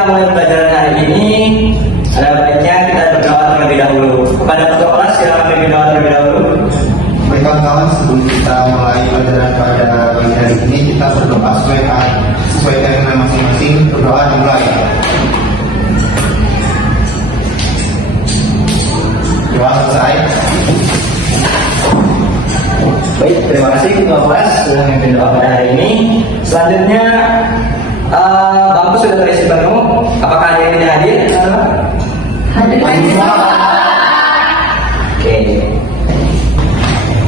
kita mulai pelajaran hari ini, ada baiknya kita berdoa terlebih dahulu. Kepada ketua kelas silakan berdoa terlebih dahulu. Baik kawan-kawan, sebelum kita mulai pelajaran pada pagi hari ini, kita berdoa sesuai tema masing-masing. Berdoa dimulai. Doa selesai. Baik, terima kasih ketua kelas sudah memimpin doa pada hari ini. Selanjutnya bangku sudah terisi penuh. Apakah ada yang tidak hadir? Hadir. Oke.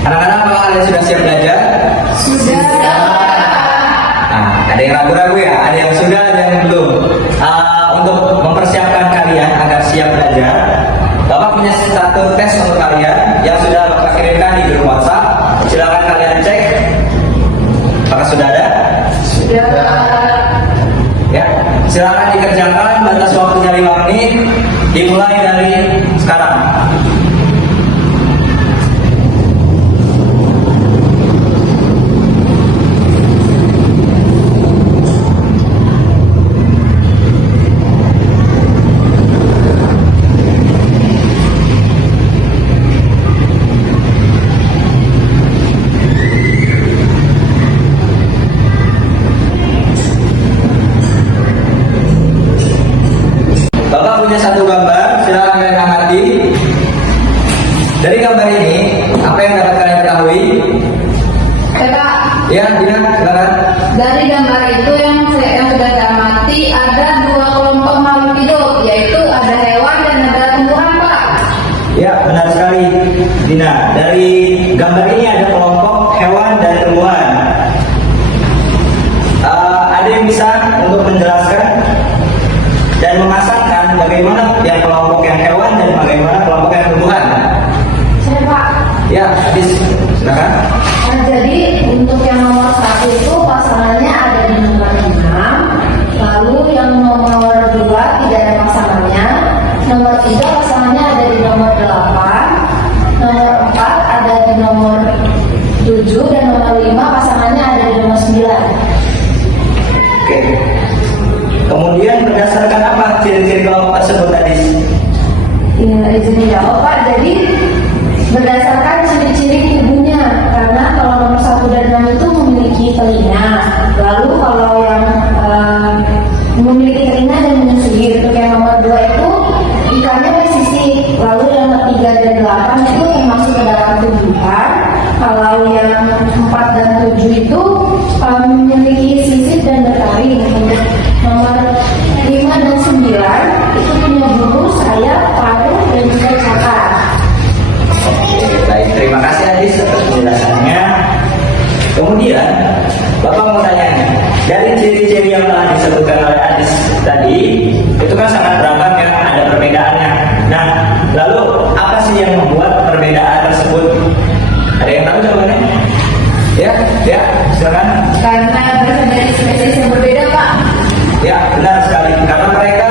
Anak-anak, apakah kalian sudah siap belajar? Sudah. Nah, ada yang ragu-ragu ya? Ada yang sudah, ada yang belum. Untuk mempersiapkan kalian agar siap belajar, Bapak punya satu tes untuk kalian yang sudah Bapak kirimkan di grup WhatsApp. Silakan kalian cek. Apakah sudah ada? Sudah. Ya, silakan dikerjakan. Batas waktunya 5 menit. Dimulai dari sekarang. Bapak punya satu gambar, silakan kalian amati. Dari gambar ini, apa yang dapat kalian ketahui? Pak, Ya, Dina, silakan. dari gambar itu yang sudah saya amati ada dua kelompok makhluk hidup, yaitu ada hewan dan ada tumbuhan, Pak. Ya, benar sekali, Dina. Dari gambar ini ada kelompok hewan dan tumbuhan. Ada yang bisa untuk menjelaskan dan memasangkan bagaimana yang kelompok yang hewan dan bagaimana kelompok yang tumbuhan? Saya, Pak. Ya, Adis, silakan. Nah, jadi untuk yang nomor 1 itu pasangannya ada di nomor 6, lalu yang nomor 2 tidak ada pasangannya, nomor 3 pasangannya ada di nomor 8, nomor 4 ada di nomor 7, dan nomor 5 pasangannya ada di nomor 9. Oke. Kemudian berdasarkan apa ciri-ciri kelompok tersebut, Adis? Ya, izin jawab, Pak. Jadi berdasarkan ciri-ciri tubuhnya, karena kalau nomor 1 dan 6 itu memiliki telinga, lalu kalau yang memiliki telinga dan menyusui, untuk yang nomor 2 itu ikannya bersisik, lalu yang nomor 3 dan 8 itu termasuk ke dalam tumbuhan, kalau yang 4 dan 7 itu memiliki sisik dan bertaring, nomor 5 dan 9 itu punya bulu, sayap, paruh, dan juga cakar. Oke, baik. Terima kasih Adis atas penjelasannya. Kemudian, Bapak mau tanya nih, dari ciri-ciri yang telah disebutkan oleh Adis tadi, itu kan sangat beragam ya, ada perbedaannya. Nah, lalu apa sih yang membuat perbedaan tersebut? Ada yang tahu jawabannya? Ya, silakan. Karena berasal dari spesies yang berbeda, Pak. Ya, benar sekali. Karena mereka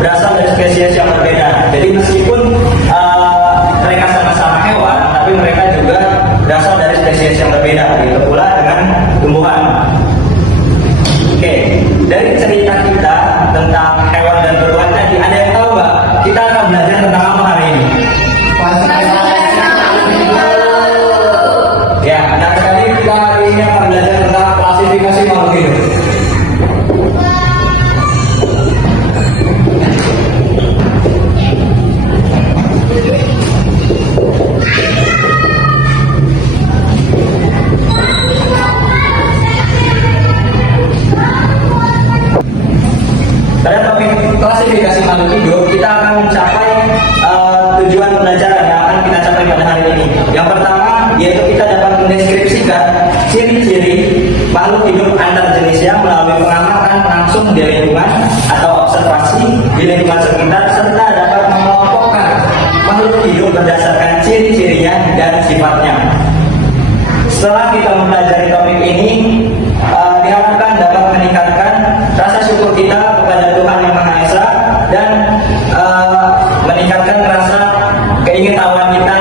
berasal dari spesies yang berbeda. Jadi meskipun mereka sama-sama hewan, tapi mereka juga berasal dari spesies yang berbeda. Begitu pula dengan tumbuhan. Oke, dari cerita kita tentang hewan dan tumbuhan tadi, ada yang tahu nggak? Kita akan belajar tentang apa hari ini? Ya, benar sekali. Kita hari ini akan belajar tentang klasifikasi makhluk hidup. Pada topik klasifikasi makhluk hidup, kita akan mencapai tujuan pelajaran yang akan kita capai pada hari ini. Yang pertama, yaitu kita dapat mendeskripsikan ciri-ciri makhluk hidup antar jenisnya melalui pengamatan langsung di lingkungan atau observasi di lingkungan sekitar, serta dapat mengelompokkan makhluk hidup berdasarkan ciri-cirinya dan sifatnya. Setelah kita mempelajari topik ini, diharapkan dapat meningkatkan rasa syukur kita kepada Tuhan Yang Maha Esa dan meningkatkan rasa keingintahuan kita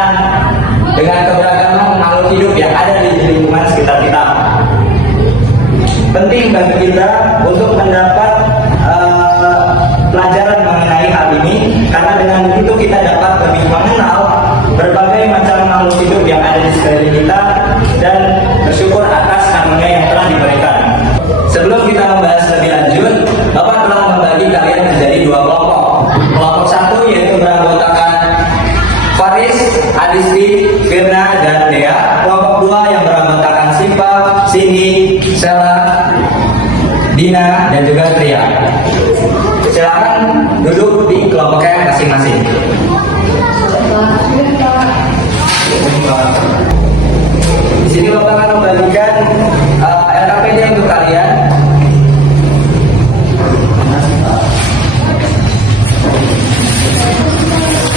dengan keberagaman makhluk hidup yang ada di lingkungan sekitar kita. Penting bagi kita untuk mendapat duduk di kelompoknya masing-masing. Di sini Bapak akan membagikan LKPD untuk kalian.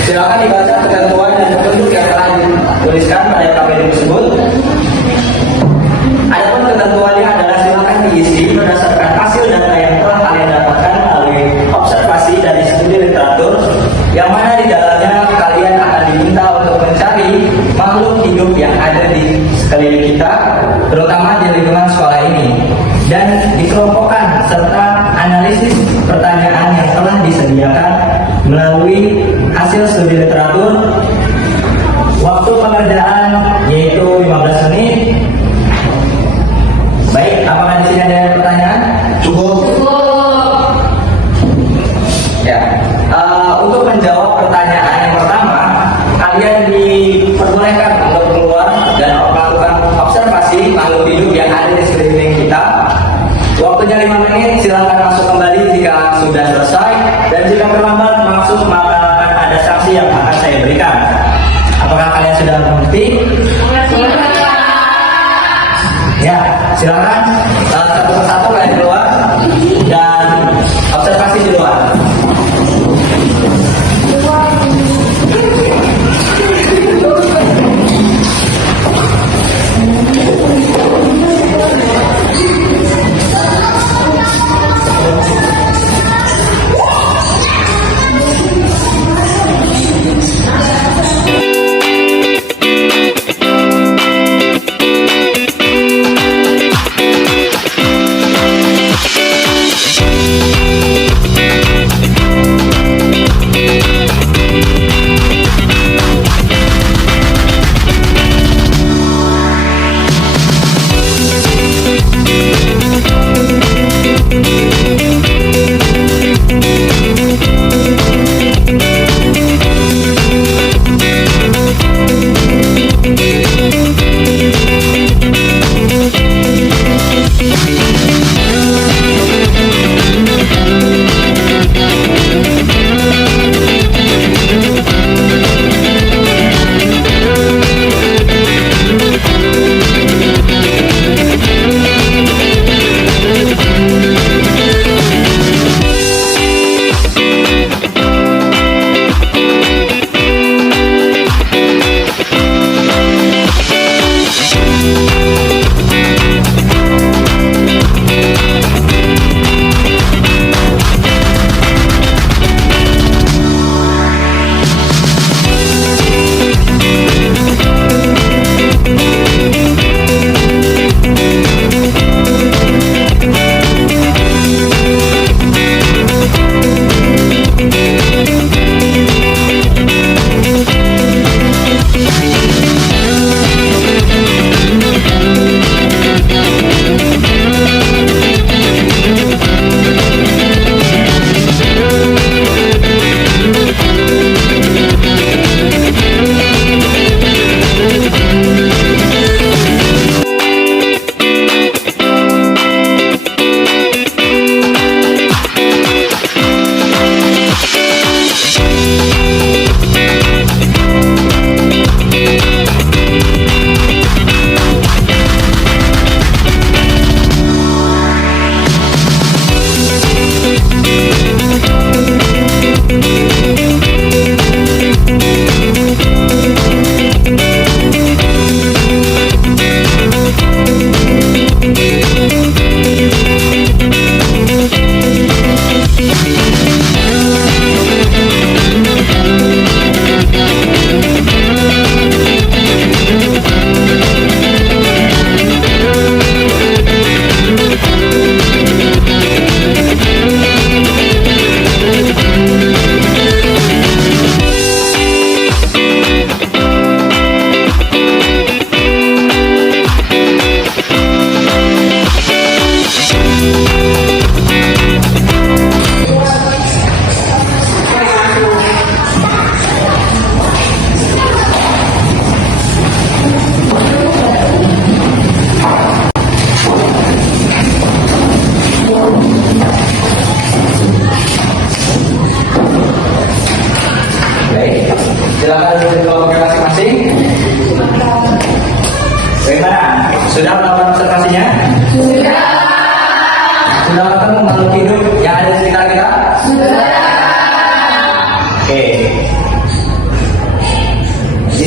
Silakan dibaca ketentuan dan petunjuk yang telah dituliskan pada LKPD tersebut. Adapun ketentuannya adalah silakan diisi berdasarkan hasil data yang telah kalian dapatkan melalui observasi dari studi literatur, yang mana di dalamnya kalian akan diminta untuk mencari makhluk hidup yang ada di sekeliling kita, terutama di lingkungan sekolah ini, dan dikelompokkan serta analisis pertanyaan yang telah disediakan melalui hasil studi literatur. Waktu pengerjaan yaitu 15 menit. Baik, apakah di sini ada pertanyaan? Cukup. Ya. Untuk menjawab pertanyaan yang pertama, kalian diperbolehkan untuk keluar dan melakukan observasi makhluk hidup yang ada di sekeliling kita. Waktunya 5 menit, silakan masuk kembali jika sudah selesai, dan jika terlambat masuk maka akan ada sanksi yang akan saya berikan. Apakah kalian sudah mengerti? Ya, silakan satu persatu kalian keluar dan observasi di luar.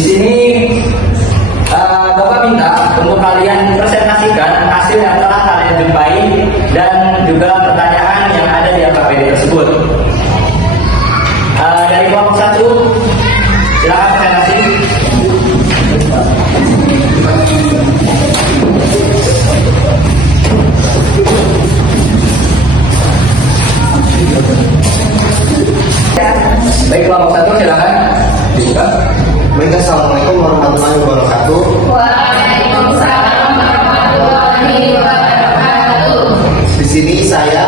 sini Bapak minta untuk kalian presentasikan hasil yang telah kalian jumpai dan juga pertanyaan yang ada di AKPD tersebut. Dari kelompok 1, silakan presentasi. Baik, kelompok 1 silakan dibuka. Baik, assalamualaikum warahmatullahi wabarakatuh. Waalaikumsalam warahmatullahi wabarakatuh. Di sini saya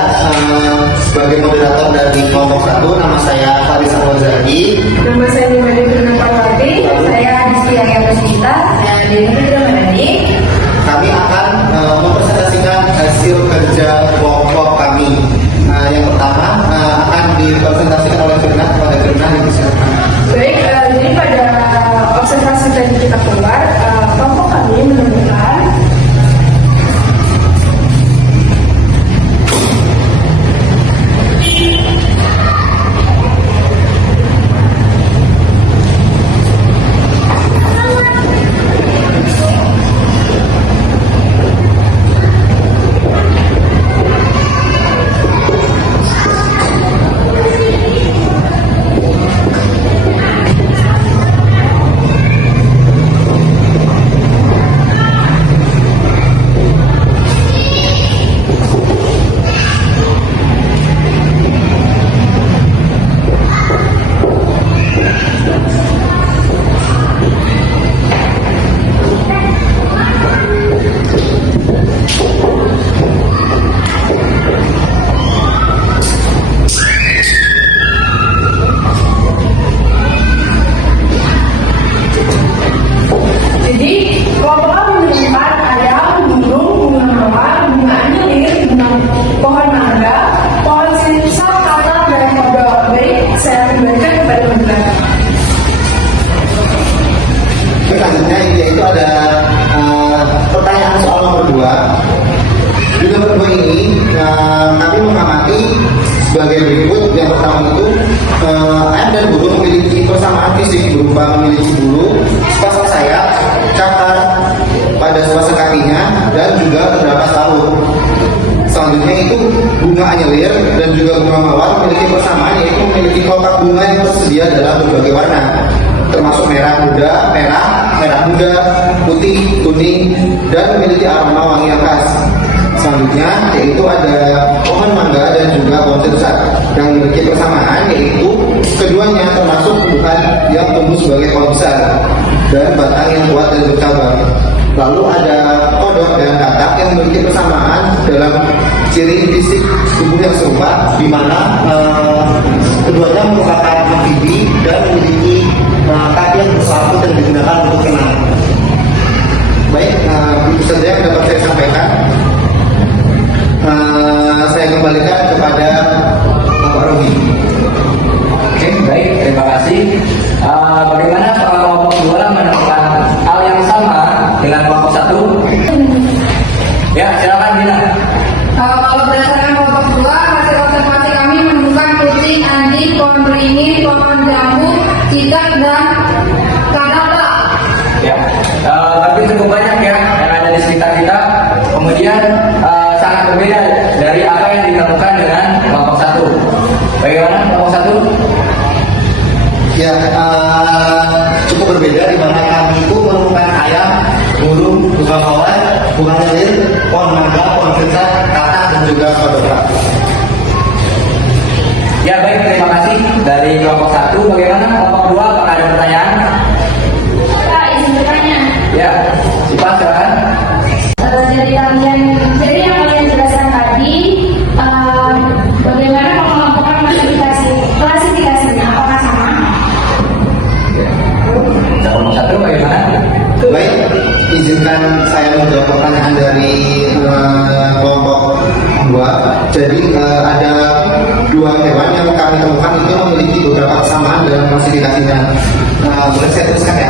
sebagai moderator dari kelompok 1, nama saya Faris Al-Wazari. Nama saya Nimade Purnapawati, saya Disti Arya Rosita, dan Dimana Ramadhani. Kami akan mempresentasikan hasil kerja kelompok kami. Yang pertama akan dipresentasikan oleh Firna. Kepada Firna, dipersilakan. Baik, jadi pada observasi tadi kita keluar, kelompok kami menemukan selanjutnya yaitu ada pertanyaan soal nomor 2. Di nomor 2 ini kami mengamati sebagai berikut. Yang pertama itu ayam dan burung memiliki persamaan fisik berupa memiliki bulu, sepasang sayap, cakar pada sepasang kakinya, dan juga terdapat taut. Selanjutnya itu bunga anyelir dan juga bunga mawar memiliki persamaan, yaitu memiliki kelopak bunga yang tersedia dalam berbagai warna, termasuk merah muda, merah muda, putih, kuning, dan memiliki aroma wangi yang khas. Selanjutnya yaitu ada pohon mangga dan juga pohon cedar yang memiliki persamaan, yaitu keduanya termasuk tumbuhan yang tumbuh sebagai pohon besar dan batang yang kuat dan bercabang. Lalu ada kodok dan katak yang memiliki persamaan dalam ciri fisik tubuh yang serupa, di mana keduanya merupakan amfibi dan memiliki kaki yang bersatu dan digunakan untuk renang. Baik, itu saja yang dapat saya sampaikan. Saya kembalikan kepada Bapak Rogi. Oke, baik, terima kasih. Bagaimana kelompok 2 menemukan hal yang sama dengan kelompok 1? Ya, silakan Dina. kalau berdasarkan kelompok 2, hasil observasi kami menemukan kucing, anjing, pohon beringin, pohon jambu, cicak, dan kadal. Ya, tapi cukup banyak ya yang ada di sekitar kita. Kemudian sangat berbeda dari apa yang ditemukan dengan kelompok 1. Bagaimana kelompok 1? Ya, cukup berbeda, di mana kami itu menemukan ayam, burung, bunga mawar, bunga anyelir, pohon mangga, pohon cedar, katak, dan juga kodok. Ya, baik, terima kasih dari kelompok 1. Bagaimana kelompok 2? Apakah ada pertanyaan? Pak, izin bertanya. Ya, Sipa, silakan. Jadi yang kalian jelaskan tadi, bagaimana pengelompokan klasifikasinya? Apakah sama? Kelompok 1 bagaimana? Baik, izinkan saya menjawab pertanyaan dari kelompok 2. Jadi ada 2 hewan yang kami temukan itu memiliki beberapa kesamaan dalam klasifikasinya. Boleh saya teruskan ya?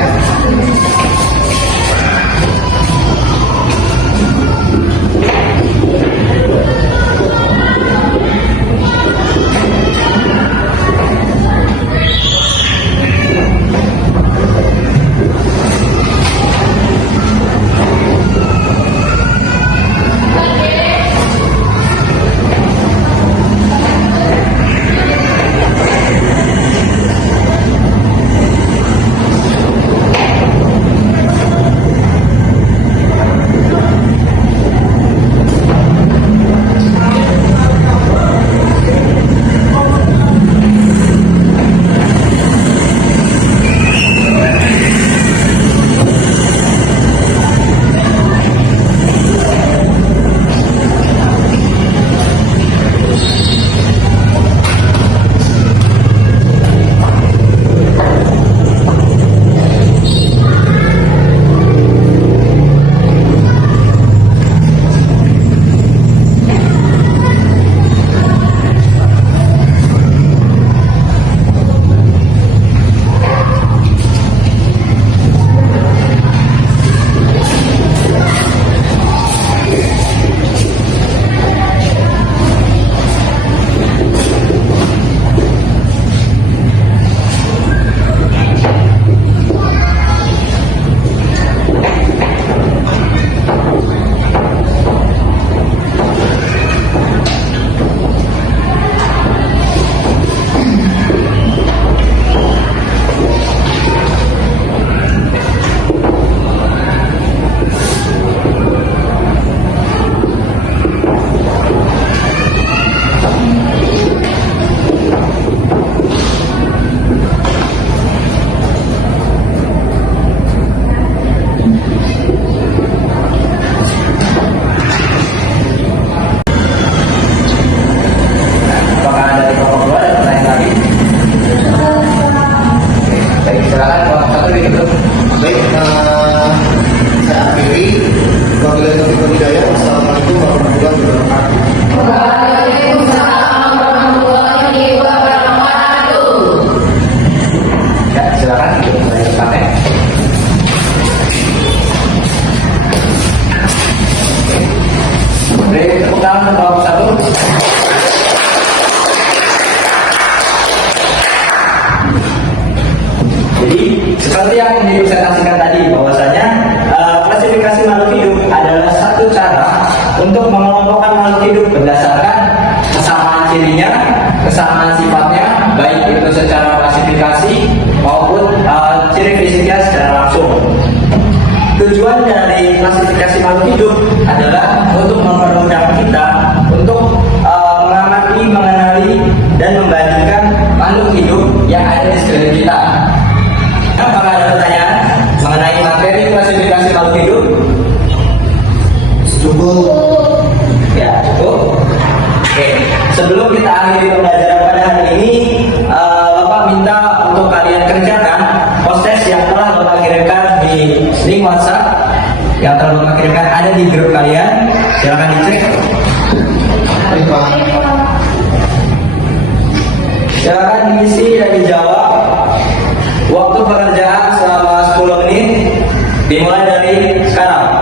seperti yang dipresentasikan tadi, bahwasanya klasifikasi makhluk hidup adalah satu cara untuk mengelompokkan makhluk hidup berdasarkan kesamaan cirinya, kesamaan sifatnya, baik itu secara klasifikasi maupun ciri fisiknya secara langsung. Tujuan dari klasifikasi makhluk hidup adalah untuk mempermudah kita untuk mengamati, mengenali, dan membandingkan makhluk hidup yang ada di sekeliling kita. Apakah ada pertanyaan mengenai materi klasifikasi makhluk hidup? Cukup. Ya, cukup. Oke, sebelum kita akhiri pembelajaran pada hari ini, Bapak minta untuk kalian kerjakan proses yang telah Bapak kirimkan di link WhatsApp yang telah Bapak kirimkan ada di grup kalian. Silakan dicek. Baik, Pak. Silakan diisi dan dijawab. Waktu pekerjaan selama 10 menit dimulai dari sekarang.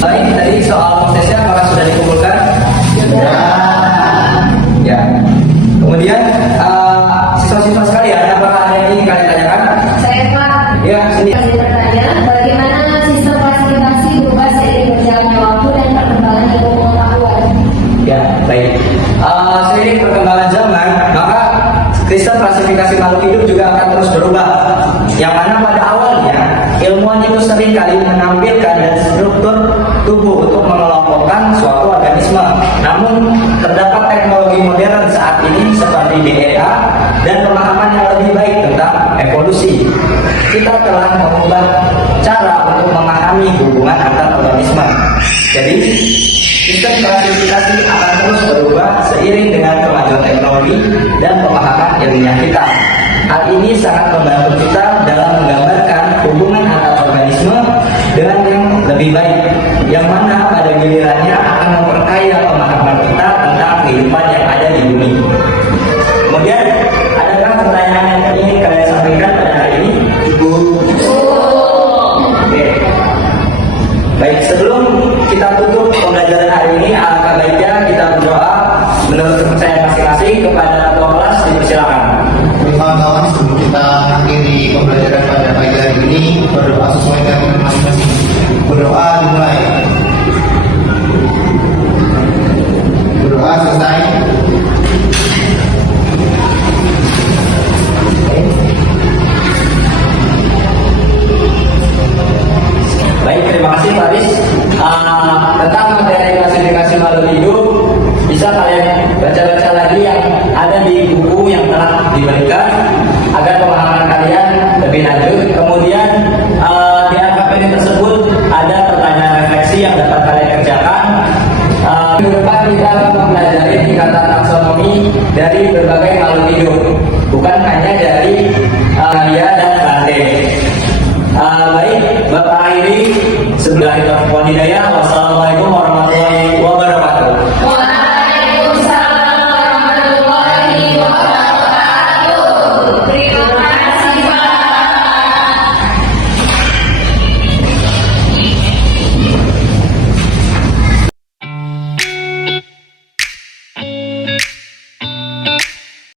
Baik, tadi soal prosesnya apakah sudah dikumpulkan? Ya. Kemudian siswa-siswa sekalian, apakah ada yang ingin kalian tanyakan? Saya Pak. Ya, sini. Masih bertanya, bagaimana sistem klasifikasi berubah seiring berjalannya waktu dan perkembangan ilmu pengetahuan? Ya, baik. Seiring perkembangan zaman, maka sistem klasifikasi makhluk hidup juga akan terus berubah. Yang mana pada awalnya ilmuwan itu sering kali menampilkan dan struktur tubuh untuk mengelompokkan suatu organisme. Namun terdapat teknologi modern saat ini seperti DNA dan pemahaman yang lebih baik tentang evolusi. Kita telah mengubah cara untuk memahami hubungan antar organisme. Jadi sistem klasifikasi akan terus berubah seiring dengan kemajuan teknologi dan pemahaman ilmiah kita. Hal ini sangat membantu kita dalam menggambarkan